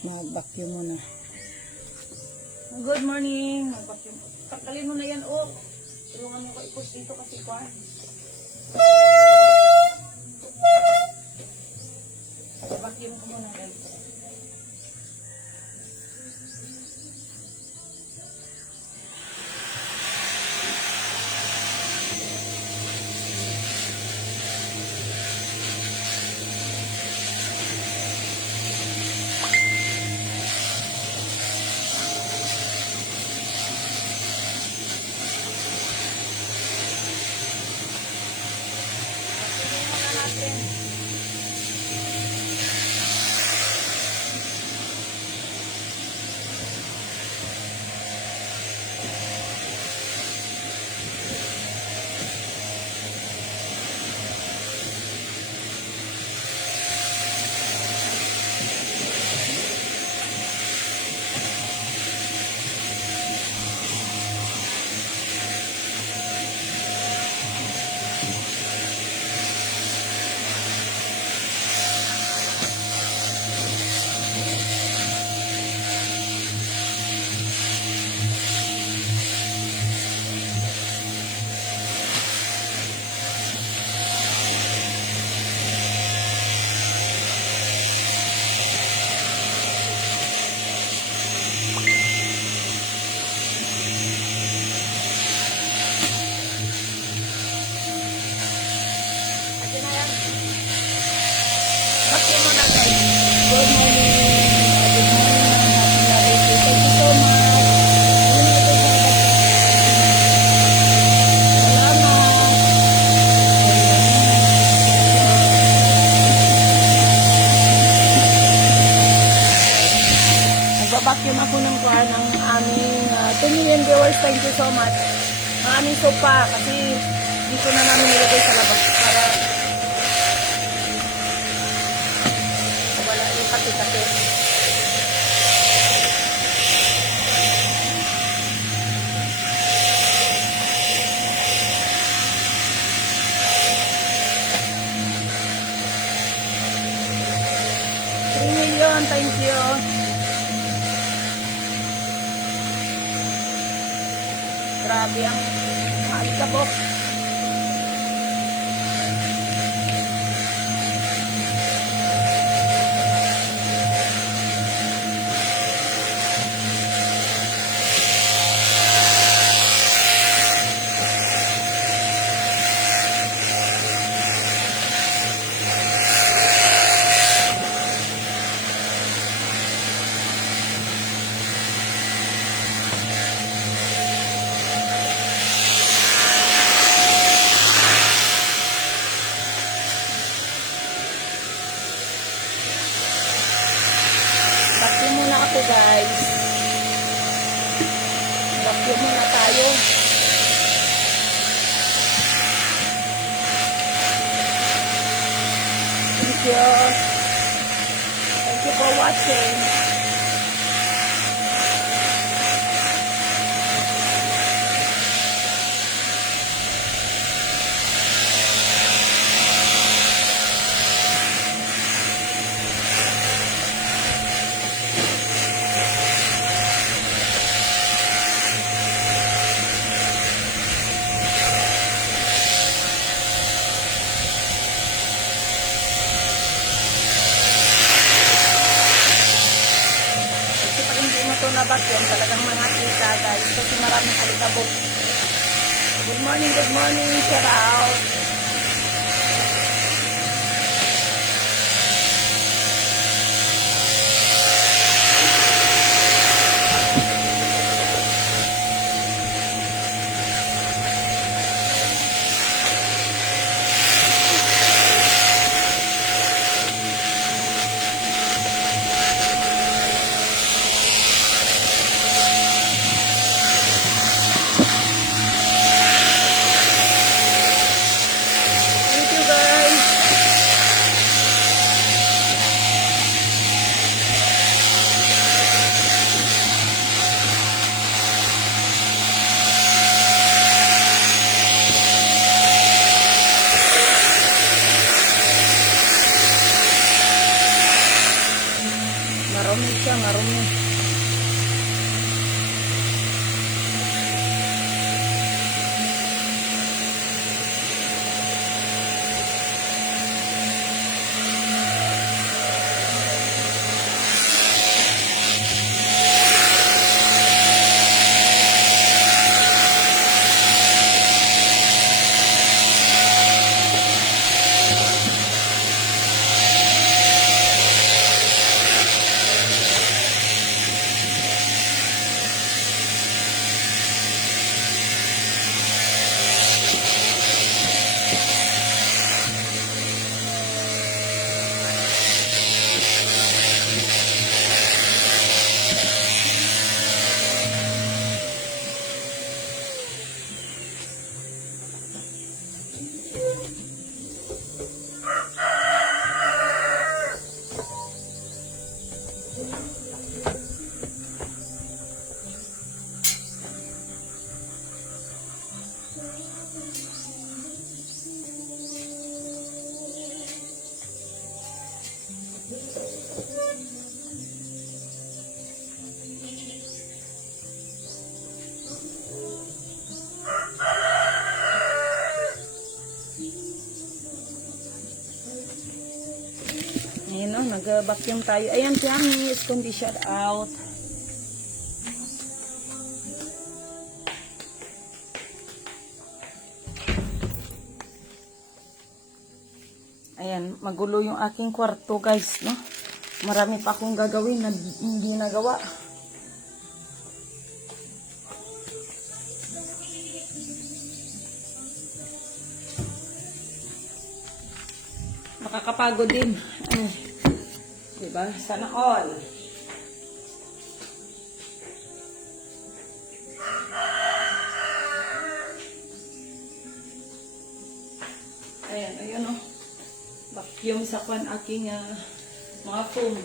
Mag-vacuum muna. Good morning. Mag-vacuum. Tanggalin mo na yan, oh. Tulungan mo ko i-push dito kasi kwan. Mag-vacuum ko muna guys. Vacuum ako ng car ng aming 2 million viewers. Thank you so much. Ang aming sopa kasi dito na namin nilagay sa labas para wala yung kati-kati. $3 million, thank you. Grabe ang maalikabok. Vacuum muna ako guys. Vacuum muna tayo. Thank you. Thank you for watching. Ito na vacuum talagang mga kita guys kasi maraming alikabok. Good morning, shout out. Marumi siya, marumi. Ayan o, nag-vacuum tayo. Ayan, Tiamis, condition out. Ayan, magulo yung aking kwarto, guys, no? Marami pa akong gagawin na hindi nagawa. Nakakapagod din. Ay, diba? Sana all. Ayan, ayun o. Vacuum sa kwan aking mga foam.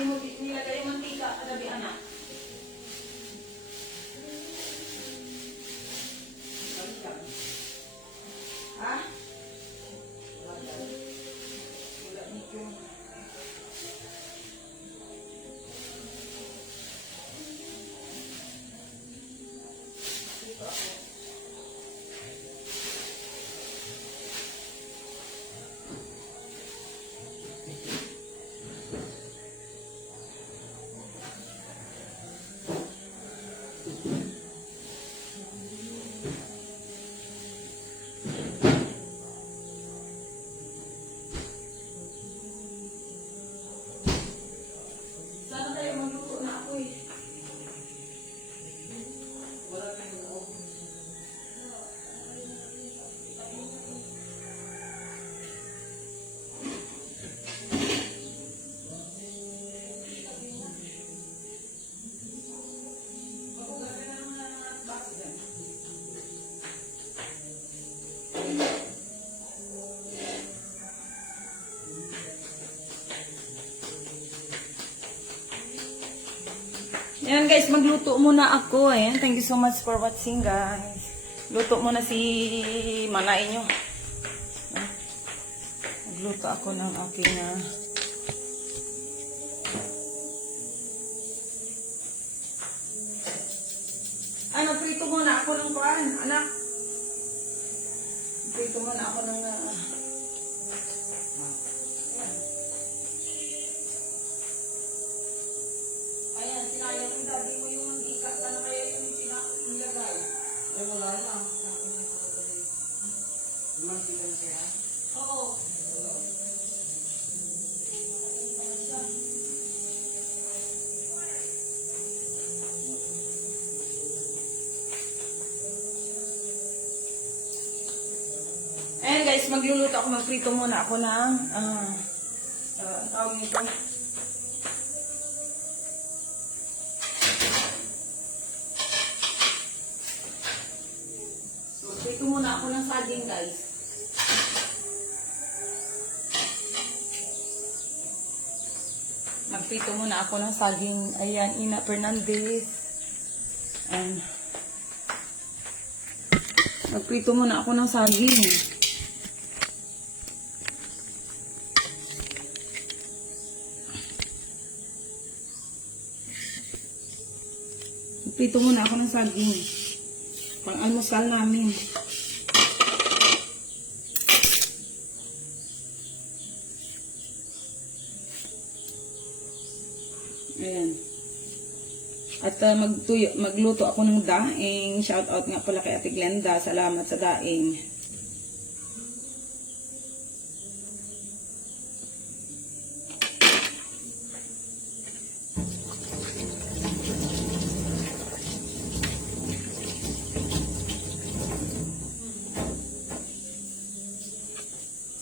Hindi mo nilagay yung mantika sa gabi, anak. Ha? Ayan guys, magluto muna ako. Ayan, thank you so much for watching guys. Luto muna si Manay nyo. Magluto ako ng aking ano, prito muna ako ng kuwan, anak. Prito muna ako ng ayan, sinayang yung daddy mo yung mantika. Sana kaya yung nilagay? Ay, wala lang. Mantika na siya? Oo. Ayan guys, magluluto ako, magprito muna ako ng tawag nito. Magprito muna ako ng saging guys. Magprito muna ako ng saging. Ayan, Ina Fernandez. Ayan. Magprito muna ako ng saging. Magprito muna ako ng saging. Pang-almusal namin. Ayan. At magluto ako ng daing. Shout out nga pala kay Ate Glenda. Salamat sa daing.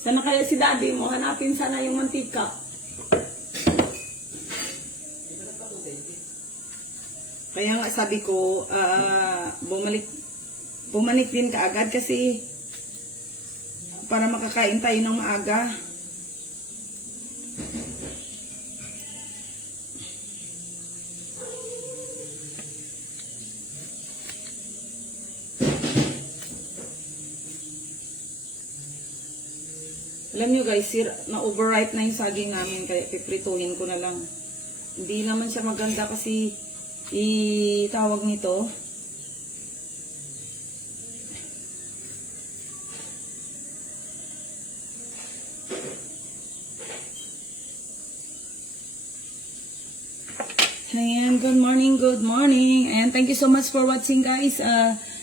Sana kaya si daddy mo? Hanapin sana yung mantika. Kaya nga sabi ko, bumalik din kaagad kasi para makakain tayo ng maaga. Alam nyo guys, na-overripe na yung saging namin kaya piprituhin ko na lang. Hindi naman siya maganda kasi itawag nito. Ayan, good morning. And thank you so much for watching guys.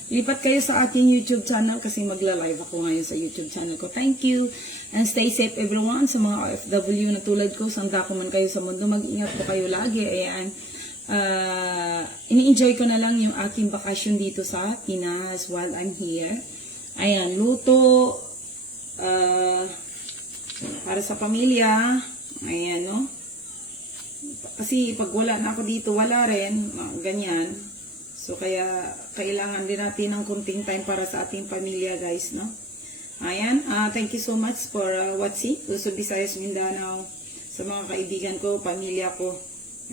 Lipat kayo sa aking YouTube channel kasi magla-live ako ngayon sa YouTube channel ko. Thank you. And stay safe everyone sa mga OFW na tulad ko. Sanda ko man kayo sa mundo. Mag-ingat po kayo lagi. Ayan. Ini-enjoy ko na lang yung aking bakasyon dito sa Pinas while I'm here. Ayan, luto para sa pamilya. Ayan, no? Kasi pag wala na ako dito, wala rin. Ganyan. So, kaya kailangan din natin ng kunting time para sa ating pamilya, guys, no? Ayan, thank you so much for watching. Luzon, Visayas, Mindanao. Sa mga kaibigan ko, pamilya ko.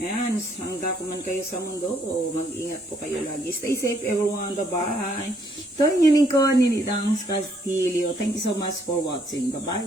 Ayan, hangga ko man kayo sa mundo. O mag-ingat po kayo lagi. Stay safe, everyone. Bye-bye. Ito yung lingkod ni Nidang Castillo. Thank you so much for watching. Bye-bye.